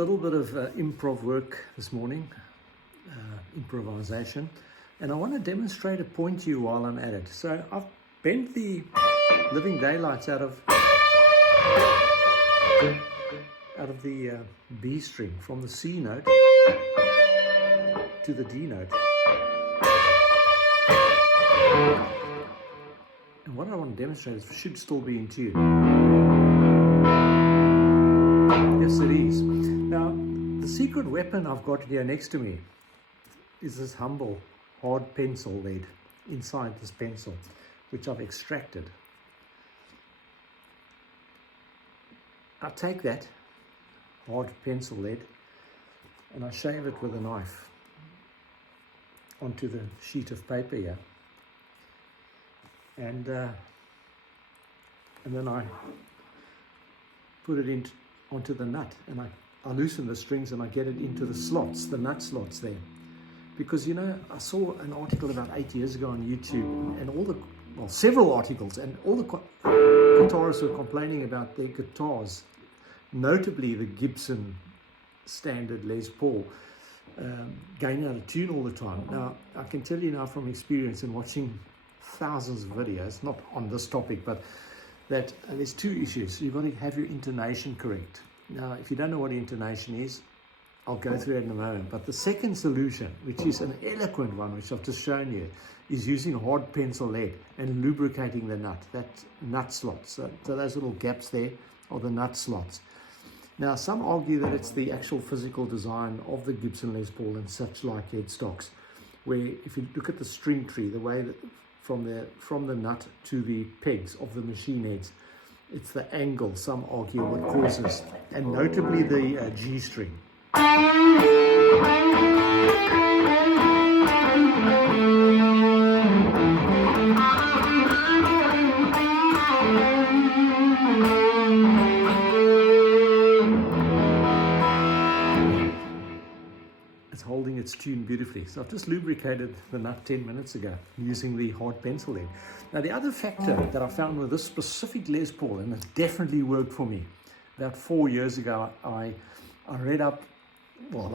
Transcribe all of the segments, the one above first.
little bit of improv work this morning, improvisation, and I want to demonstrate a point to you while I'm at it. So I've bent the living daylights out of the B string from the C note to the D note. And what I want to demonstrate is it should still be in tune. Yes, it is. Now, the secret weapon I've got here next to me is this humble hard pencil lead inside this pencil, which I've extracted. I take that hard pencil lead and I shave it with a knife onto the sheet of paper here, and then I put it onto the nut, and I loosen the strings and I get it into the slots, the nut slots there. Because, you know, I saw an article about 8 years ago on YouTube, and several articles, and all the guitarists were complaining about their guitars, notably the Gibson standard Les Paul, going out of tune all the time. Now, I can tell you now from experience and watching thousands of videos, not on this topic, but that there's two issues. You've got to have your intonation correct. Now, if you don't know what intonation is, I'll go through it in a moment. But the second solution, which is an eloquent one, which I've just shown you, is using hard pencil lead and lubricating the nut, that nut slots. So those little gaps there are the nut slots. Now, some argue that it's the actual physical design of the Gibson Les Paul and such like headstocks, where if you look at the string tree, the way that from the nut to the pegs of the machine heads, it's the angle, some argue, what causes, and notably the G string. Holding its tune beautifully. So I've just lubricated the nut 10 minutes ago using the hard pencil lead. Now, the other factor that I found with this specific Les Paul, and it definitely worked for me, about 4 years ago, I read up,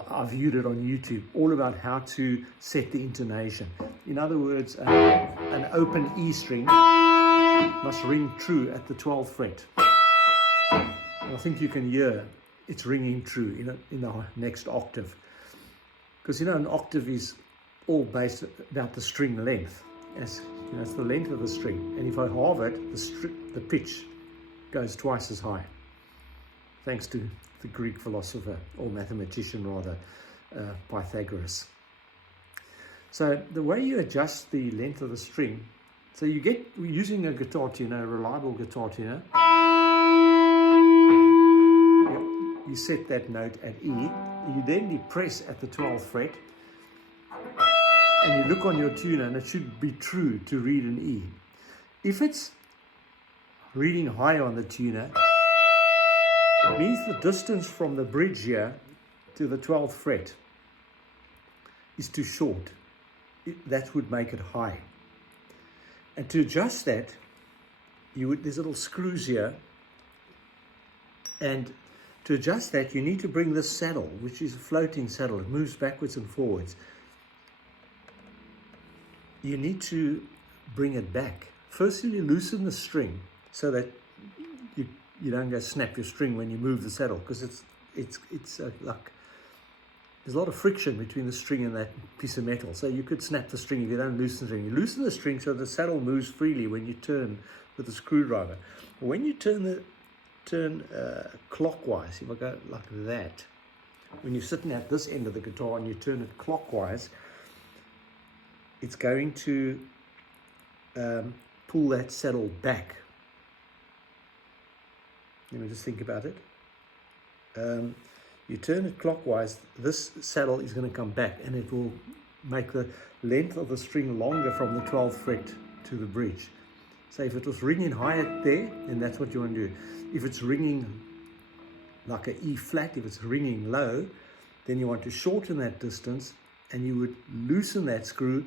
I viewed it on YouTube, all about how to set the intonation. In other words, an open E string must ring true at the 12th fret. And I think you can hear it's ringing true in the next octave. Because, you know, an octave is all based about the string length. As you know, it's the length of the string. And if I halve it, the pitch goes twice as high. Thanks to the Greek philosopher, or mathematician rather, Pythagoras. So the way you adjust the length of the string, so you get, using a guitar tuner, a reliable guitar tuner, you set that note at E. You then depress at the 12th fret, and you look on your tuner, and it should be true to read an E. If it's reading high on the tuner, it means the distance from the bridge here to the 12th fret is too short. That would make it high. And to adjust that, there's little screws here, and to adjust that, you need to bring this saddle, which is a floating saddle. It moves backwards and forwards. You need to bring it back. Firstly, you loosen the string so that you don't go snap your string when you move the saddle, because it's like there's a lot of friction between the string and that piece of metal. So you could snap the string if you don't loosen the string. You loosen the string so the saddle moves freely when you turn with the screwdriver. When you turn clockwise, if I go like that, when you're sitting at this end of the guitar and you turn it clockwise, it's going to pull that saddle back. Let me just think about it. You turn it clockwise, this saddle is going to come back, and it will make the length of the string longer from the 12th fret to the bridge. So if it was ringing high there, then that's what you want to do. If it's ringing like an E flat, if it's ringing low, then you want to shorten that distance, and you would loosen that screw.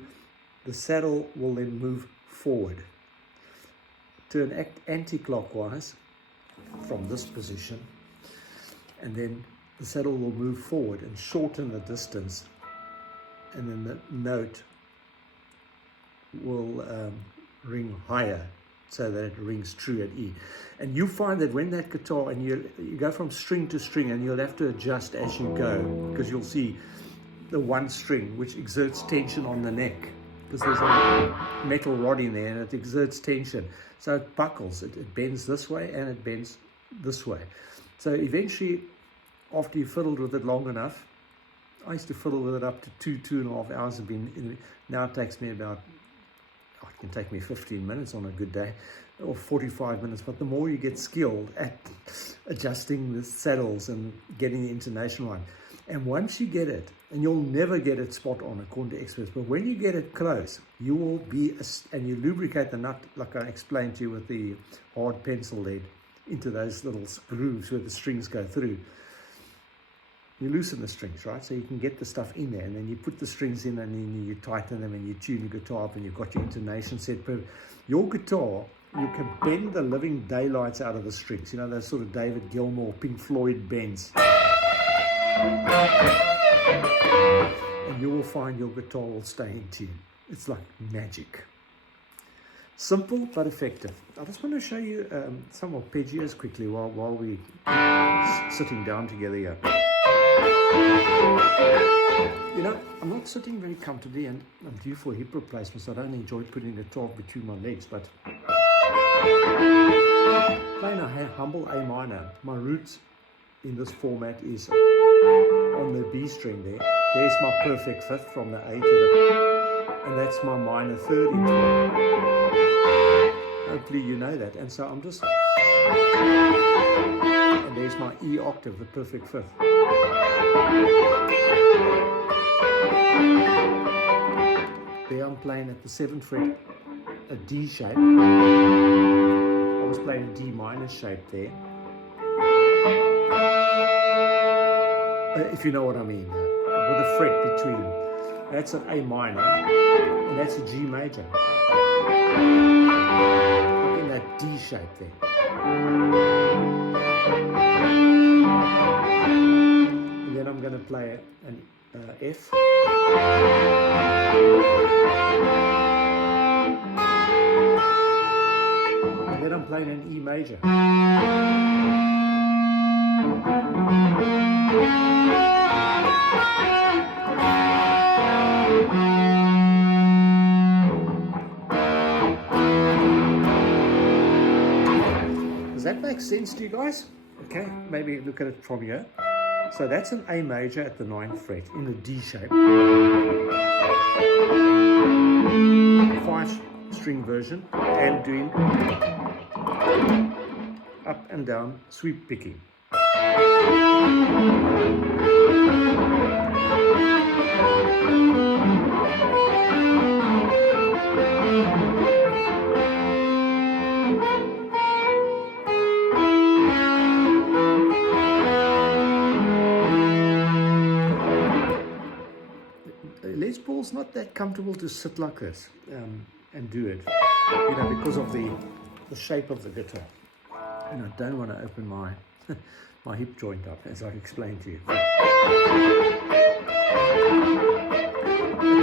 The saddle will then move forward. Turn anti-clockwise from this position, and then the saddle will move forward and shorten the distance, and then the note will ring higher so that it rings true at E. And you find that when that guitar, and you go from string to string, and you'll have to adjust as you go, because you'll see the one string which exerts tension on the neck, because there's a metal rod in there and it exerts tension, so it buckles, it bends this way and it bends this way. So eventually, after you fiddled with it long enough, I used to fiddle with it up to 2.5 hours. Now it takes me about, it can take me 15 minutes on a good day, or 45 minutes, but the more you get skilled at adjusting the saddles and getting the intonation right, and once you get it, and you'll never get it spot on according to experts, but when you get it close, you will be, and you lubricate the nut, like I explained to you with the hard pencil lead, into those little grooves where the strings go through. You loosen the strings, right? So you can get the stuff in there, and then you put the strings in, and then you tighten them, and you tune your guitar up, and you've got your intonation set. Your guitar, you can bend the living daylights out of the strings. You know, those sort of David Gilmour, Pink Floyd bends. And you will find your guitar will stay in tune. It's like magic. Simple but effective. I just want to show you some arpeggios quickly while we're sitting down together here. You know, I'm not sitting very comfortably, and I'm due for hip replacement, so I don't enjoy putting the 12 between my legs, but playing a humble A minor. My roots in this format is on the B string there. There's my perfect fifth from the A to the, and that's my minor third into it. Hopefully you know that. And so I'm just, and there's my E octave, the perfect fifth. There I'm playing at the 7th fret, a D shape. I was playing a D minor shape there. If you know what I mean, with a fret between. That's an A minor, and that's a G major. Look in that D shape there. And then I'm going to play an F. And then I'm playing an E major. Does that make sense to you guys? Okay, maybe look at it from here. So that's an A major at the 9th fret in a D shape. 5-string version, and doing up and down sweep picking. Les Paul's not that comfortable to sit like this and do it, you know, because of the shape of the guitar. And I don't want to open my my hip joint up, as I explained to you. A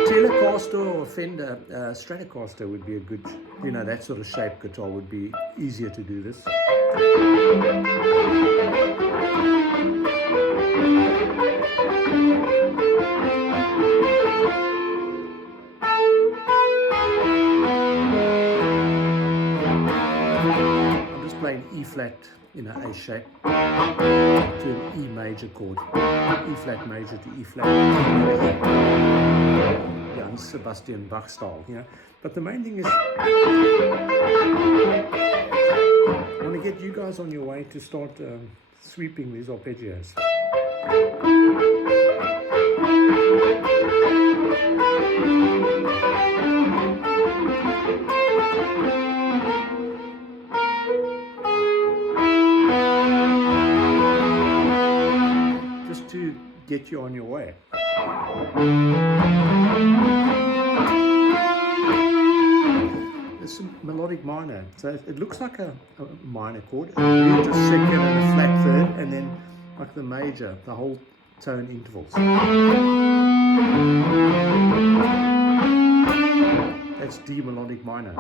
Telecaster or Fender Stratocaster would be a good, you know, that sort of shape guitar would be easier to do this. I'm just playing E flat in an A shape to an E major chord, E flat major to E flat. Yeah, and Sebastian Bach style, you know. But the main thing is, I want to get you guys on your way to start sweeping these arpeggios. Just to get you on your way. It's a melodic minor, so it looks like a minor chord, a second and a flat third, and then like the major, the whole tone intervals. That's D melodic minor.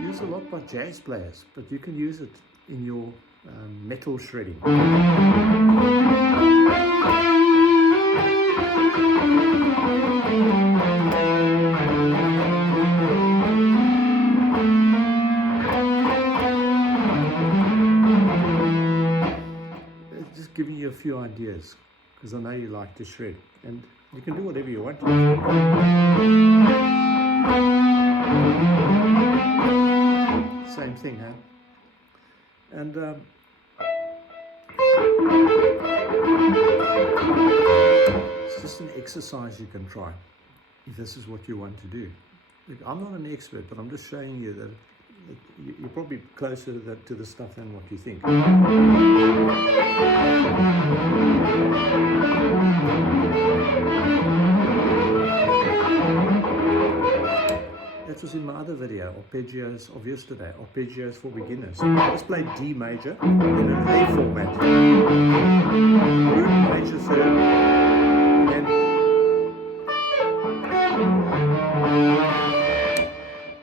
Used a lot by jazz players, but you can use it in your metal shredding. Just giving you a few ideas, because I know you like to shred, and you can do whatever you want. Same thing, huh? And it's just an exercise you can try if this is what you want to do. Look, I'm not an expert, but I'm just showing you that you're probably closer to the stuff than what you think. That was in my other video, Arpeggios of yesterday, Arpeggios for beginners. I just played D major in an A format. Root major third, and then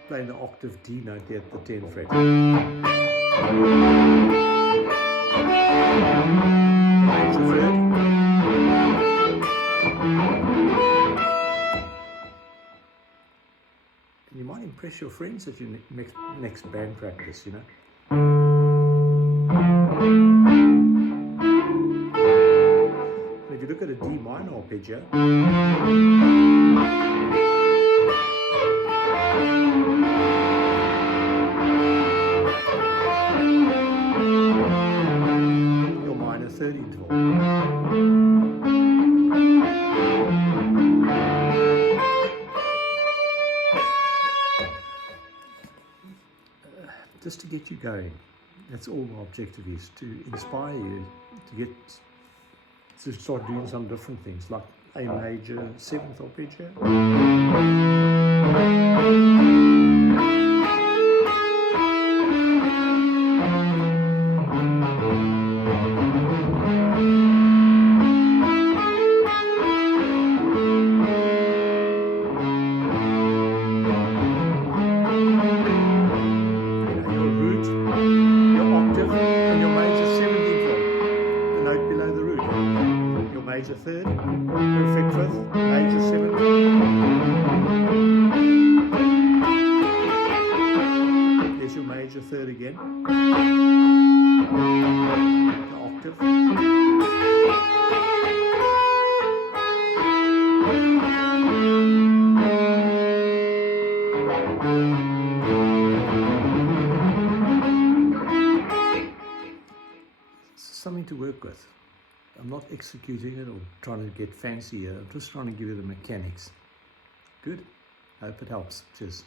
playing the octave D note there at the 10th fret. Major third. You might impress your friends at your next band practice, you know. If you look at a D minor arpeggio, your minor third interval. Just to get you going. That's all my objective is, to inspire you to start doing some different things, like A major 7th arpeggio. Major third, perfect fifth, major seventh. There's your major third again. The octave. Something to work with. I'm not executing it or trying to get fancy here. I'm just trying to give you the mechanics. Good? I hope it helps. Cheers.